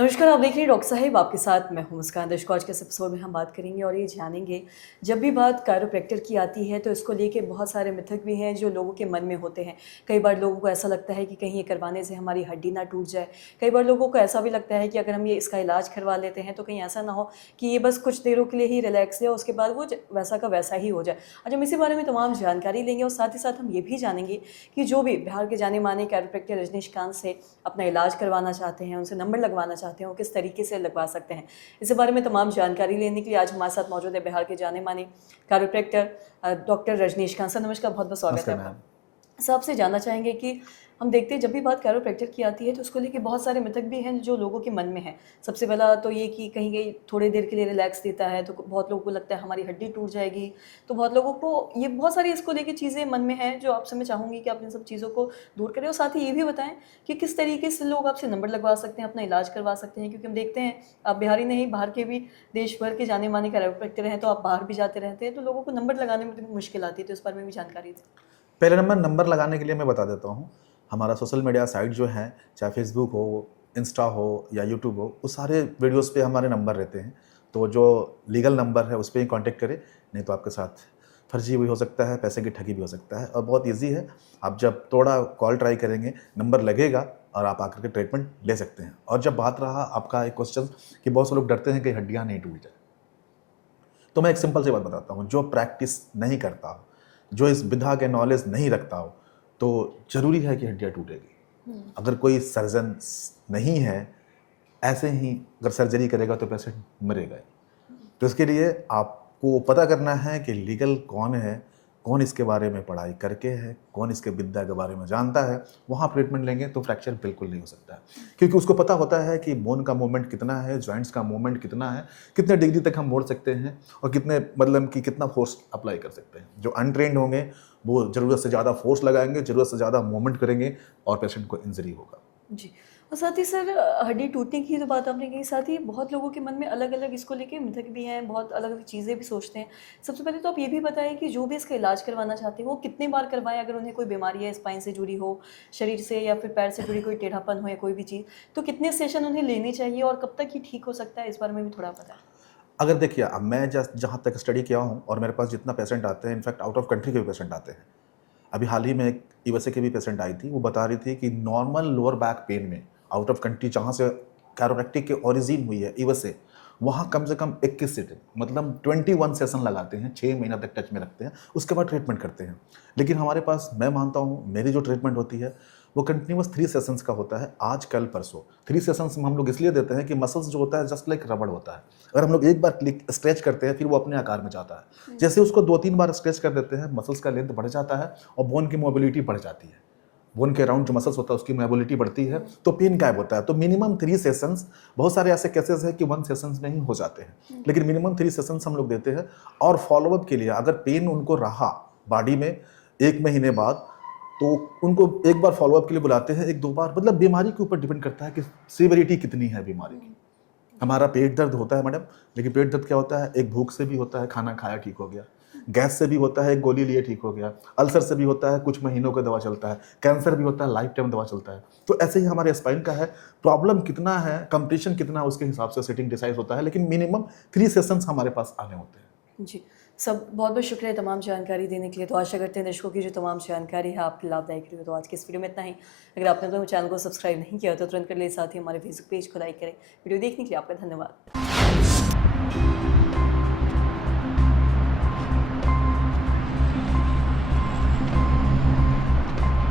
नमस्कार, आप देख रहे हैं डॉक्टर साहिब, आपके साथ मैं हूं मुस्कान। दर्शकों, आज के इस एपिसोड में हम बात करेंगे और ये जानेंगे, जब भी बात कायरोप्रैक्टर की आती है तो इसको लेके बहुत सारे मिथक भी हैं जो लोगों के मन में होते हैं। कई बार लोगों को ऐसा लगता है कि कहीं ये करवाने से हमारी हड्डी ना टूट जाए। कई बार लोगों को ऐसा भी लगता है कि अगर हम ये इसका इलाज करवा लेते हैं तो कहीं ऐसा ना हो कि ये बस कुछ देरों के लिए ही रिलैक्स है, उसके बाद वो वैसा का वैसा ही हो जाए। आज हम इसी बारे में तमाम जानकारी लेंगे और साथ ही साथ हम ये भी जानेंगे कि जो भी बिहार के जाने माने कायरोप्रैक्टर रजनीशकांत से अपना इलाज करवाना चाहते हैं, उनसे नंबर लगवाना चाहते हैं, वो किस तरीके से लगवा सकते हैं। इस बारे में तमाम जानकारी लेने के लिए आज हमारे साथ मौजूद है बिहार के जाने माने कायरोप्रैक्टर डॉक्टर रजनीशकांत सर। नमस्कार, बहुत बहुत स्वागत है नमस्कार आपका। मैम। सर, आपसे जानना चाहेंगे कि हम देखते हैं जब भी बात कायरोप्रैक्टर की आती है तो उसको लेके बहुत सारे मिथक भी हैं जो लोगों के मन में हैं। सबसे पहला तो ये कि कहीं-कहीं थोड़ी देर के लिए रिलैक्स देता है तो बहुत लोगों को लगता है हमारी हड्डी टूट जाएगी। तो बहुत लोगों को ये बहुत सारी इसको लेके चीज़ें मन में हैं जो आपसे मैं चाहूँगी कि आप इन सब चीज़ों को दूर करें और साथ ही ये भी बताएँ कि किस तरीके से लोग आपसे नंबर लगवा सकते हैं, अपना इलाज करवा सकते हैं। क्योंकि हम देखते हैं आप बिहारी नहीं, बाहर के भी देश भर के जाने-माने कायरोप्रैक्टर हैं, तो आप बाहर भी जाते रहते हैं, तो लोगों को नंबर लगाने में थोड़ी मुश्किल आती है, तो इस बारे में भी जानकारी दें। पहले नंबर लगाने के लिए मैं बता देता हूँ, हमारा सोशल मीडिया साइट जो है, चाहे फ़ेसबुक हो, इंस्टा हो या यूट्यूब हो, वो सारे वीडियोज़ पे हमारे नंबर रहते हैं। तो जो लीगल नंबर है, उस पे ही कॉन्टैक्ट करें, नहीं तो आपके साथ फर्जी भी हो सकता है, पैसे की ठगी भी हो सकता है और बहुत ईज़ी है। आप जब थोड़ा कॉल ट्राई करेंगे, नंबर लगेगा और आप आकर के ट्रीटमेंट ले सकते हैं। और जब बात रहा आपका एक क्वेश्चन कि बहुत से लोग डरते हैं कि हड्डियाँ नहीं टूट जाए। तो मैं एक सिंपल सी बात बताता हूँ, जो प्रैक्टिस नहीं करता हो, जो इस विधा के नॉलेज नहीं रखता हो, तो ज़रूरी है कि हड्डियाँ टूटेगी। अगर कोई सर्जन नहीं है, ऐसे ही अगर सर्जरी करेगा तो पेशेंट मरेगा ही। तो इसके लिए आपको पता करना है कि लीगल कौन है, कौन इसके बारे में पढ़ाई करके है, कौन इसके विद्या के बारे में जानता है, वहाँ ट्रीटमेंट लेंगे तो फ्रैक्चर बिल्कुल नहीं हो सकता है। क्योंकि उसको पता होता है कि बोन का मूवमेंट कितना है, जॉइंट्स का मूवमेंट कितना है, कितने डिग्री तक हम मोड़ सकते हैं और कितने मतलब कि कितना फोर्स अप्लाई कर सकते हैं। जो अनट्रेन्ड होंगे वो ज़रूरत से ज़्यादा फोर्स लगाएंगे, ज़रूरत से ज़्यादा मूवमेंट करेंगे और पेशेंट को इंजरी होगा। जी। और साथ ही सर हड्डी टूटने की तो बात आपने कही, साथ ही बहुत लोगों के मन में अलग-अलग इसको लेके मिथक भी हैं, बहुत अलग-अलग चीज़ें भी सोचते हैं। सबसे पहले तो आप ये भी बताएँ कि जो भी इसका इलाज करवाना चाहते हैं, वो कितनी बार करवाएँ? अगर उन्हें कोई बीमारी है स्पाइन से जुड़ी हो, शरीर से या फिर पैर से जुड़ी कोई टेढ़ापन हो या कोई भी चीज़, तो कितने सेशन उन्हें लेने चाहिए और कब तक ये ठीक हो सकता है? इस बारे में भी थोड़ा बताएँ। अगर देखिए, अब मैं जहाँ तक स्टडी किया हूँ और मेरे पास जितना पेशेंट आते हैं, इनफैक्ट आउट ऑफ कंट्री के भी पेशेंट आते हैं। अभी हाल ही में एक यूएसए की भी पेशेंट आई थी, वो बता रही थी कि नॉर्मल लोअर बैक पेन में आउट ऑफ कंट्री जहाँ से कैरोप्रैक्टिक की ओरिजिन हुई है यूएसए, वहाँ कम से कम 21 सीटें मतलब 21 सेशन लगाते हैं, 6 महीना तक टच में रखते हैं, उसके बाद ट्रीटमेंट करते हैं। लेकिन हमारे पास, मैं मानता हूँ, मेरी जो ट्रीटमेंट होती है वो कंटिन्यूअस 3 सेशंस का होता है, आज कल परसों। 3 सेशंस में हम लोग इसलिए देते हैं कि मसल्स जो होता है जस्ट लाइक रबड़ होता है। अगर हम लोग एक बार क्लिक स्ट्रेच करते हैं फिर वो अपने आकार में जाता है। जैसे उसको 2-3 बार स्ट्रेच कर देते हैं, मसल्स का लेंथ बढ़ जाता है और बोन की मोबिलिटी बढ़ जाती है। बोन के अराउंड जो मसल्स होता है उसकी मोबिलिटी बढ़ती है तो पेन गायब होता है। तो मिनिमम 3 सेशंस, बहुत सारे ऐसे केसेस हैं कि 1 सेशंस में ही हो जाते हैं, लेकिन मिनिमम 3 सेशंस हम लोग देते हैं। और फॉलोअप के लिए अगर पेन उनको रहा बॉडी में 1 महीने बाद, तो उनको एक बार फॉलोअप के लिए बुलाते हैं, 1-2 बार, मतलब बीमारी के ऊपर डिपेंड करता है कि सीवियरिटी कितनी है बीमारी की। हमारा पेट दर्द होता है मैडम, लेकिन पेट दर्द क्या होता है, एक भूख से भी होता है, खाना खाया ठीक हो गया, गैस से भी होता है, एक गोली लिए ठीक हो गया, अल्सर से भी होता है, कुछ महीनों का दवा चलता है, कैंसर भी होता है, लाइफ टाइम दवा चलता है। तो ऐसे ही हमारे स्पाइन का है, प्रॉब्लम कितना है, कंप्लीशन कितना है, उसके हिसाब से सेटिंग डिसाइड होता है, लेकिन मिनिमम 3 सेशंस हमारे पास आने होते हैं। जी। सब बहुत-बहुत शुक्रिया तमाम जानकारी देने के लिए। तो आशा करते हैं दर्शकों की जो तमाम जानकारी है आपके लाभदायक रही हो। तो आज के इस वीडियो में इतना ही। अगर आपने तो चैनल को सब्सक्राइब नहीं किया तो तुरंत कर ले, साथ ही हमारे फेसबुक पेज को लाइक करें। वीडियो देखने के लिए आपका धन्यवाद।